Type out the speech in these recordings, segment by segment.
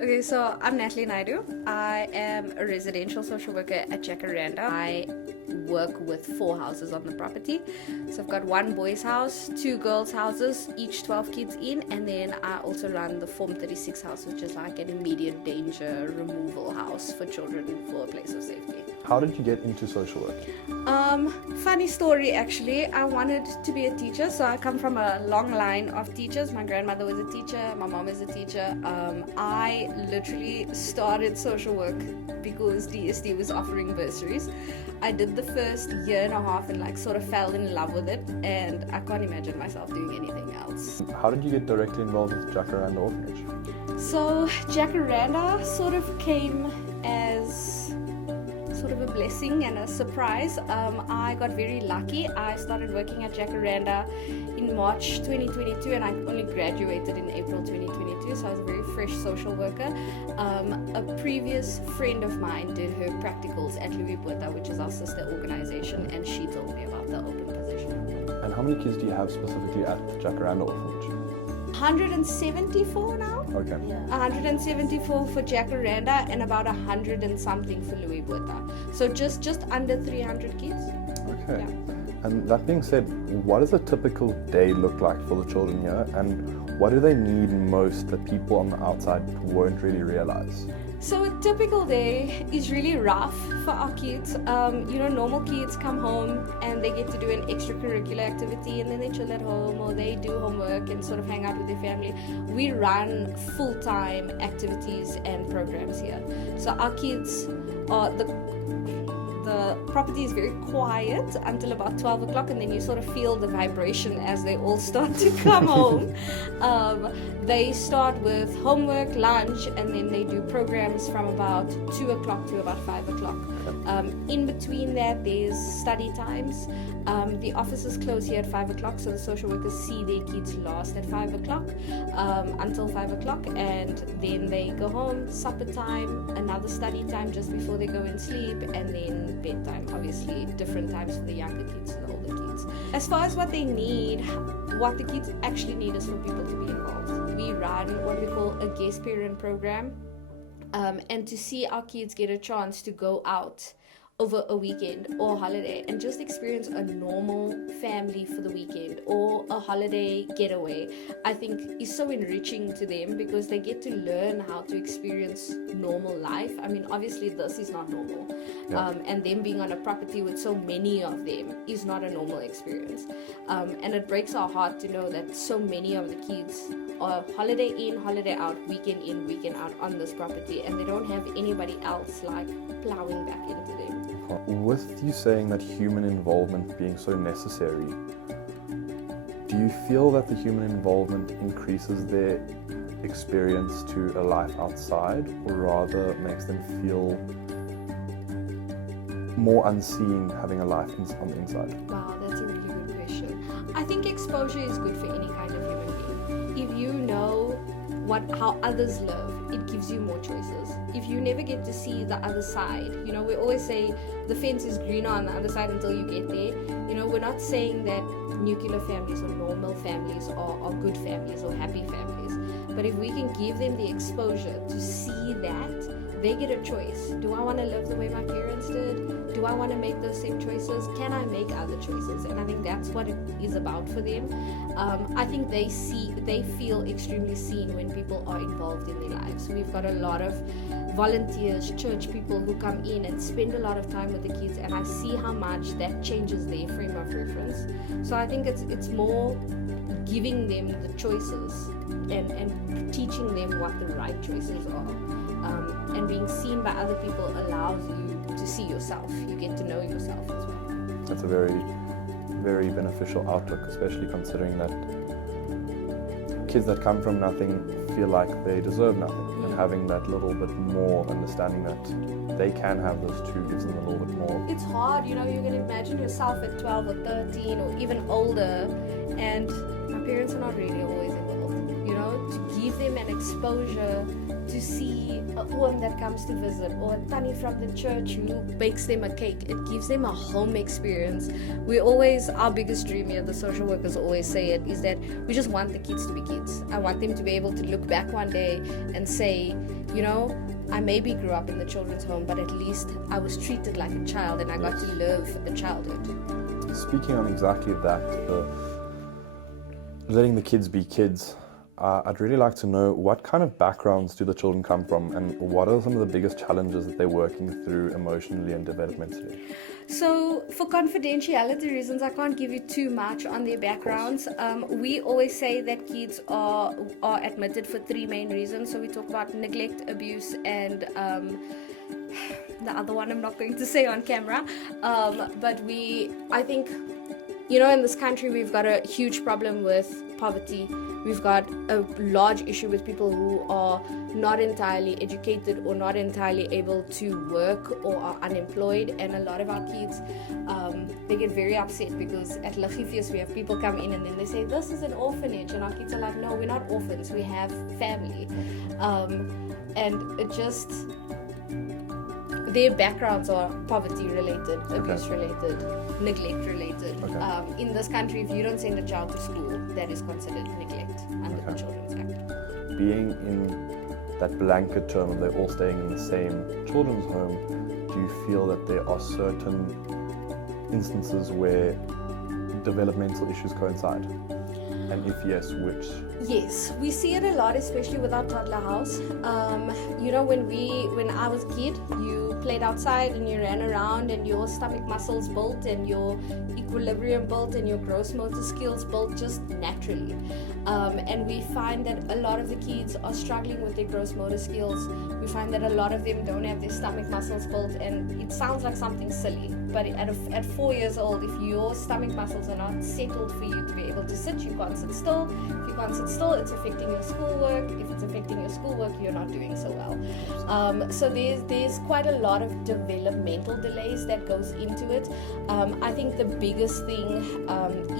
Okay, so I'm Natalie Naidoo. I am a residential social worker at Jacaranda. I work with 4 houses on the property. So I've got 1 boys' house, 2 girls' houses, each 12 kids in, and then I also run the Form 36 house, which is like an immediate danger removal house for children for a place of safety. How did you get into social work? Funny story actually. I wanted to be a teacher, so I come from a long line of teachers. My grandmother was a teacher, my mom is a teacher. I literally started social work because DSD was offering bursaries. I did the first year and a half and sort of fell in love with it, and I can't imagine myself doing anything else. How did you get directly involved with Jacaranda Orphanage? So Jacaranda sort of came as sort of a blessing and a surprise. I got very lucky. I started working at Jacaranda in March 2022 and I only graduated in April 2022, so I was a very fresh social worker. A previous friend of mine did her practicals at Louis-Botha, which is our sister organization, and she told me about the open position. And how many kids do you have specifically at Jacaranda Orphanage? 174 now. Okay. Yeah. 174 for Jacaranda and about 100 and something for Louis-Botha. So just under 300 kids. Okay. Yeah. And that being said, what does a typical day look like for the children here, and what do they need most that people on the outside won't really realize? So a typical day is really rough for our kids. Normal kids come home and they get to do an extracurricular activity and then they chill at home or they do homework and sort of hang out with their family. We run full-time activities and programs here. So our kids are the property is very quiet until about 12 o'clock, and then you sort of feel the vibration as they all start to come home. They start with homework, lunch, and then they do programs from about 2 o'clock to about 5 o'clock. In between that, there's study times. The offices close here at 5 o'clock, so the social workers see their kids last at 5 o'clock until 5 o'clock, and then they go home, supper time, another study time just before they go and sleep, and then bedtime. Obviously, different times for the younger kids and the older kids. As far as what they need, what the kids actually need is for people to be involved. We run what we call a guest parent program, and to see our kids get a chance to go out over a weekend or a holiday and just experience a normal family for the weekend or a holiday getaway, I think is so enriching to them because they get to learn how to experience normal life. I mean, obviously this is not normal. Yeah. And them being on a property with so many of them is not a normal experience. And it breaks our heart to know that so many of the kids are holiday in, holiday out, weekend in, weekend out on this property, and they don't have anybody else plowing back into them. With you saying that human involvement being so necessary, do you feel that the human involvement increases their experience to a life outside, or rather makes them feel more unseen having a life on the inside? Wow, that's a really good question. I think exposure is good for any kind of human being. If you know how others live, it gives you more choices. If you never get to see the other side, we always say the fence is greener on the other side until you get there. We're not saying that nuclear families or normal families are good families or happy families, but if we can give them the exposure to see that, they get a choice. Do I want to live the way my parents did? Do I want to make those same choices? Can I make other choices? And I think that's what it is about for them. I think they feel extremely seen when people are involved in their lives. We've got a lot of volunteers, church people who come in and spend a lot of time with the kids, and I see how much that changes their frame of reference. So I think it's more giving them the choices and teaching them what the right choices are. And being seen by other people allows you to see yourself. You get to know yourself as well. That's a very, very beneficial outlook, especially considering that kids that come from nothing feel like they deserve nothing, and having that little bit more understanding that they can have those too gives them a little bit more. It's hard, you can imagine yourself at 12 or 13 or even older, and my parents are not really always involved. To give them an exposure to see a oom that comes to visit or a tannie from the church who bakes them a cake. It gives them a home experience. Our biggest dream here, the social workers always say it, is that we just want the kids to be kids. I want them to be able to look back one day and say, you know, I maybe grew up in the children's home, but at least I was treated like a child and I got to live a childhood. Speaking on exactly that, letting the kids be kids, I'd really like to know what kind of backgrounds do the children come from, and what are some of the biggest challenges that they're working through emotionally and developmentally? So for confidentiality reasons, I can't give you too much on their backgrounds. We always say that kids are admitted for 3 main reasons. So we talk about neglect, abuse, and the other one I'm not going to say on camera. But I think, you know, in this country we've got a huge problem with poverty. We've got a large issue with people who are not entirely educated or not entirely able to work or are unemployed, and a lot of our kids, they get very upset because at Lagifius we have people come in and then they say, this is an orphanage, and our kids are like, no, we're not orphans, we have family. And it just, their backgrounds are poverty related, abuse related, neglect related. In this country, if you don't send a child to school, that is considered neglect under the Children's Act. Being in that blanket term of they're all staying in the same children's home, do you feel that there are certain instances where developmental issues coincide? And if yes, which? Yes, we see it a lot, especially with our toddler house. You know, when I was a kid, you played outside and you ran around and your stomach muscles built and your equilibrium built and your gross motor skills built just naturally. And we find that a lot of the kids are struggling with their gross motor skills. We find that a lot of them don't have their stomach muscles built, and it sounds like something silly, but at 4 years old, if your stomach muscles are not settled for you to be able to sit, you can't sit still. If you can't sit still, it's affecting your schoolwork. If it's affecting your schoolwork, you're not doing so well. So there's quite a lot of developmental delays that goes into it. I think the biggest thing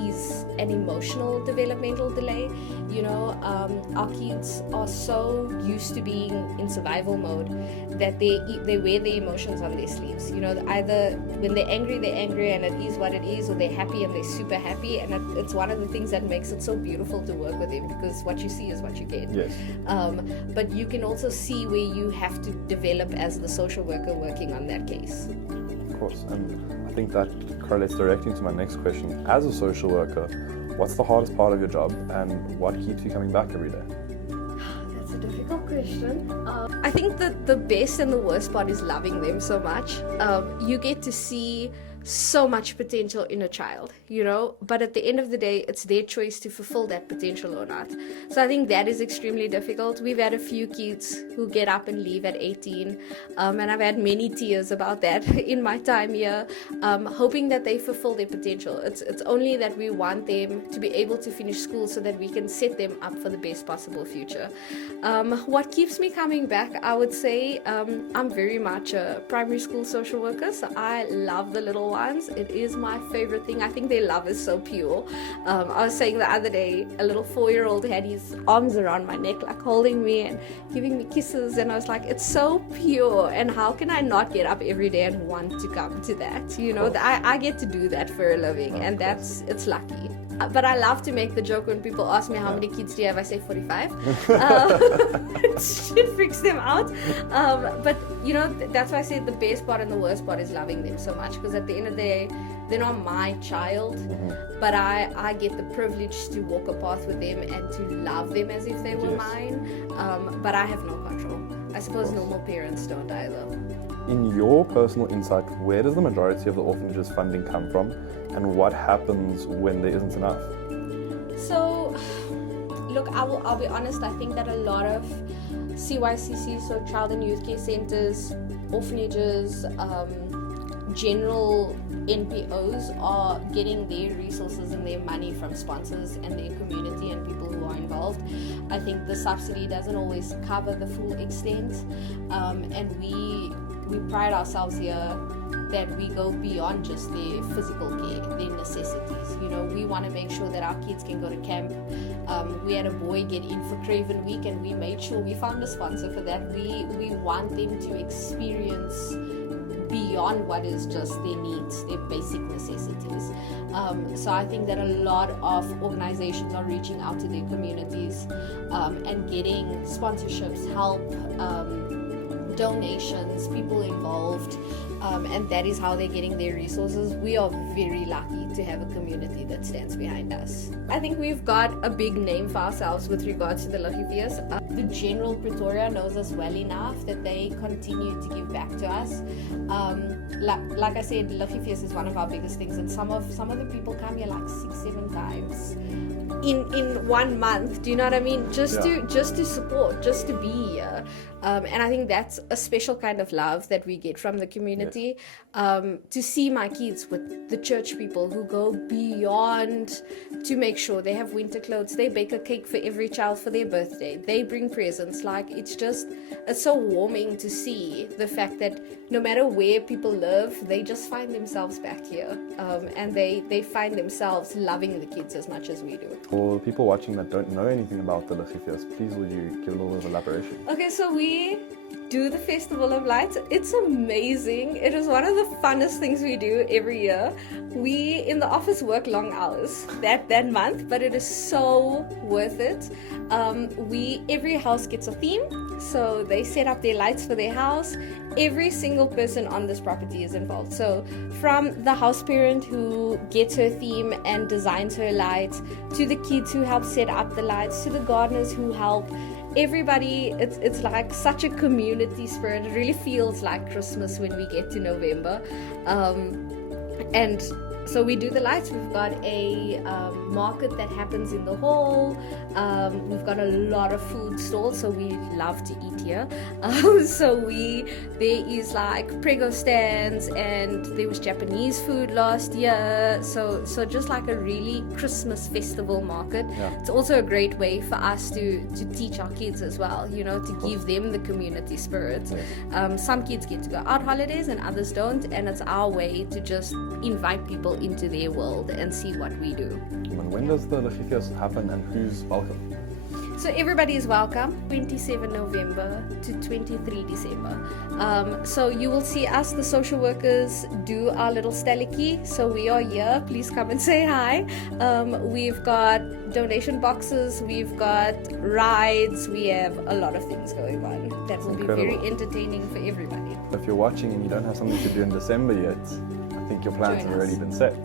is an emotional developmental delay. You know, our kids are so used to being in survival mode that they wear their emotions on their sleeves. You know, either when they're angry and it is what it is, or they're happy and they're super happy, and it's one of the things that makes it so beautiful to work with them, because what you see is what you get. Yes. But you can also see where you have to develop as the social worker working on that case. Of course, and I think that correlates directly to my next question. As a social worker, what's the hardest part of your job, and what keeps you coming back every day? That's a difficult question. I think that the best and the worst part is loving them so much. You get to see so much potential in a child, you know, but at the end of the day, it's their choice to fulfill that potential or not. So I think that is extremely difficult. We've had a few kids who get up and leave at 18, and I've had many tears about that in my time here, hoping that they fulfill their potential. It's only that we want them to be able to finish school so that we can set them up for the best possible future. What keeps me coming back, I would say, I'm very much a primary school social worker, so I love the little ones. It is my favorite thing. I think their love is so pure. I was saying the other day, a little 4-year-old had his arms around my neck, like holding me and giving me kisses, and I was like, it's so pure, and how can I not get up every day and want to come to that? You know, I get to do that for a living, and it's lucky. But I love to make the joke when people ask me how many kids do you have, I say 45. It freaks them out. But you know, that's why I say the best part and the worst part is loving them so much, because at the end of the day, they're not my child, but I get the privilege to walk a path with them and to love them as if they were mine. But I have no control. I suppose normal parents don't either. In your personal insight, where does the majority of the orphanage's funding come from, and what happens when there isn't enough? So, look, I'll be honest, I think that a lot of CYCC, so Child and Youth Care Centers, orphanages, general NPOs are getting their resources and their money from sponsors and their community and people who are involved. I think the subsidy doesn't always cover the full extent, and we pride ourselves here that we go beyond just their physical care, their necessities. You know, we want to make sure that our kids can go to camp. We had a boy get in for Craven Week, and we made sure we found a sponsor for that. We want them to experience beyond what is just their needs, their basic necessities. So I think that a lot of organizations are reaching out to their communities and getting sponsorships, help, donations, people involved, and that is how they're getting their resources. We are very lucky to have a community that stands behind us. I think we've got a big name for ourselves with regards to the Liggiefees. The general Pretoria knows us well enough that they continue to give back to us. Like I said, Liggiefees is one of our biggest things, and some of the people come here like 6-7 times in 1 month. Do you know what I mean? Just to support, just to be here. And I think that's a special kind of love that we get from the community. To see my kids with the church people who go beyond to make sure they have winter clothes, they bake a cake for every child for their birthday, they bring presents. Like, it's so warming to see the fact that no matter where people live, they just find themselves back here, and they find themselves loving the kids as much as we do. For people watching that don't know anything about the Liggiefees, please would you give a little bit of elaboration? Okay, so we do the Festival of Lights. It's amazing. It is one of the funnest things we do every year. We in the office work long hours that month, but it is so worth it. Every house gets a theme, so they set up their lights for their house. Every single person on this property is involved. So from the house parent who gets her theme and designs her lights, to the kids who help set up the lights, to the gardeners who help. Everybody, it's like such a community spirit. It really feels like Christmas when we get to November. And so we do the lights. We've got a market that happens in the hall. We've got a lot of food stalls, so we love to eat here. There is like prego stands, and there was Japanese food last year. So just like a really Christmas festival market. Yeah. It's also a great way for us to teach our kids as well, to give them the community spirit. Yes. Some kids get to go out holidays and others don't, and it's our way to just invite people into their world and see what we do. And when does the Liggiefees happen, and who's welcome? So everybody is welcome, 27 November to 23 December. So you will see us, the social workers, do our little staliki. So we are here. Please come and say hi. We've got donation boxes. We've got rides. We have a lot of things going on that will be very entertaining for everybody. If you're watching and you don't have something to do in December yet, I think your plans have already been set.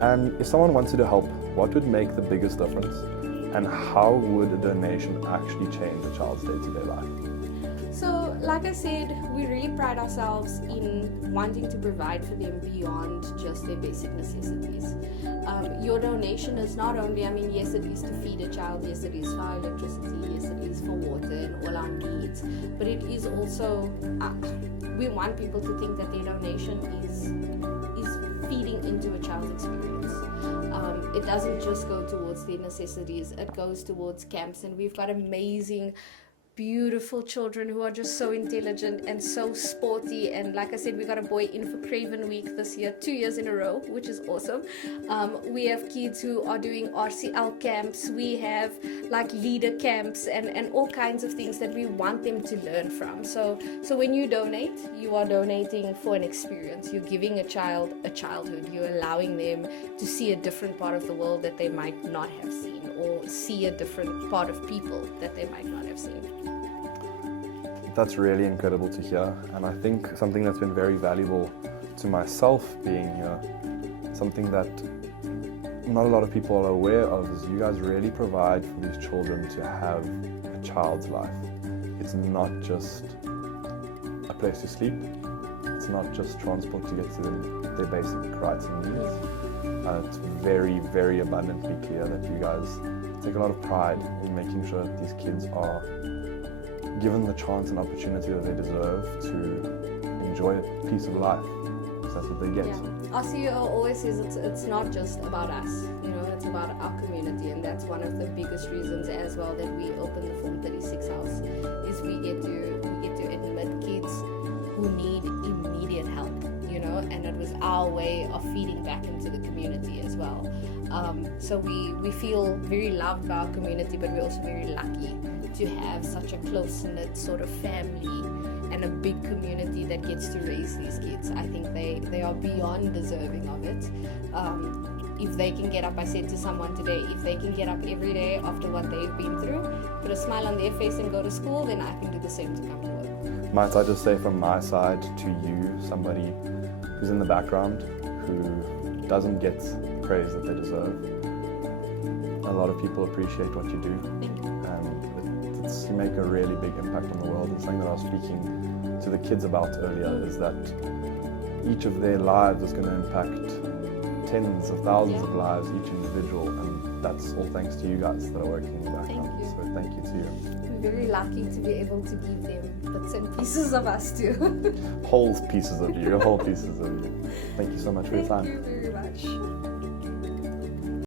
And if someone wanted to help, what would make the biggest difference? And how would a donation actually change a child's day-to-day life? So, like I said, we really pride ourselves in wanting to provide for them beyond just their basic necessities. Your donation is not only, yes, it is to feed a child, yes, it is for our electricity, yes, it is for water and all our needs, but it is also, we want people to think that their donation is feeding into a child's experience. It doesn't just go towards their necessities, it goes towards camps, and we've got amazing, beautiful children who are just so intelligent and so sporty. And like I said, we got a boy in for Craven Week this year, 2 years in a row, which is awesome. We have kids who are doing RCL camps. We have like leader camps and all kinds of things that we want them to learn from. So when you donate, you are donating for an experience. You're giving a child a childhood. You're allowing them to see a different part of the world that they might not have seen, or see a different part of people that they might not have seen. That's really incredible to hear, and I think something that's been very valuable to myself being here, something that not a lot of people are aware of, is you guys really provide for these children to have a child's life. It's not just a place to sleep, it's not just transport to get to their basic rights and needs. It's very, very abundantly clear that you guys take a lot of pride in making sure that these kids are given the chance and opportunity that they deserve to enjoy a piece of life. So that's what they get. Yeah. Our CEO always says it's not just about us, it's about our community, and that's one of the biggest reasons as well that we open the Form 36 house, is we get to admit kids who need immediate help, and it was our way of feeding back into the community as well. So we feel very loved by our community, but we're also very lucky to have such a close-knit sort of family and a big community that gets to raise these kids. I think they are beyond deserving of it. If they can get up, I said to someone today, if they can get up every day after what they've been through, put a smile on their face and go to school, then I can do the same to come to work. might I just say from my side to you, somebody who's in the background, who doesn't get praise that they deserve. A lot of people appreciate what you do, and you make a really big impact on the world. And something that I was speaking to the kids about earlier is that each of their lives is going to impact tens of thousands of lives, each individual, and that's all thanks to you guys that are working in the background. Thank you. So thank you to you. We're very lucky to be able to give them bits and pieces of us too. Whole pieces of you, whole pieces of you. Thank you so much for your time. Thank you very much.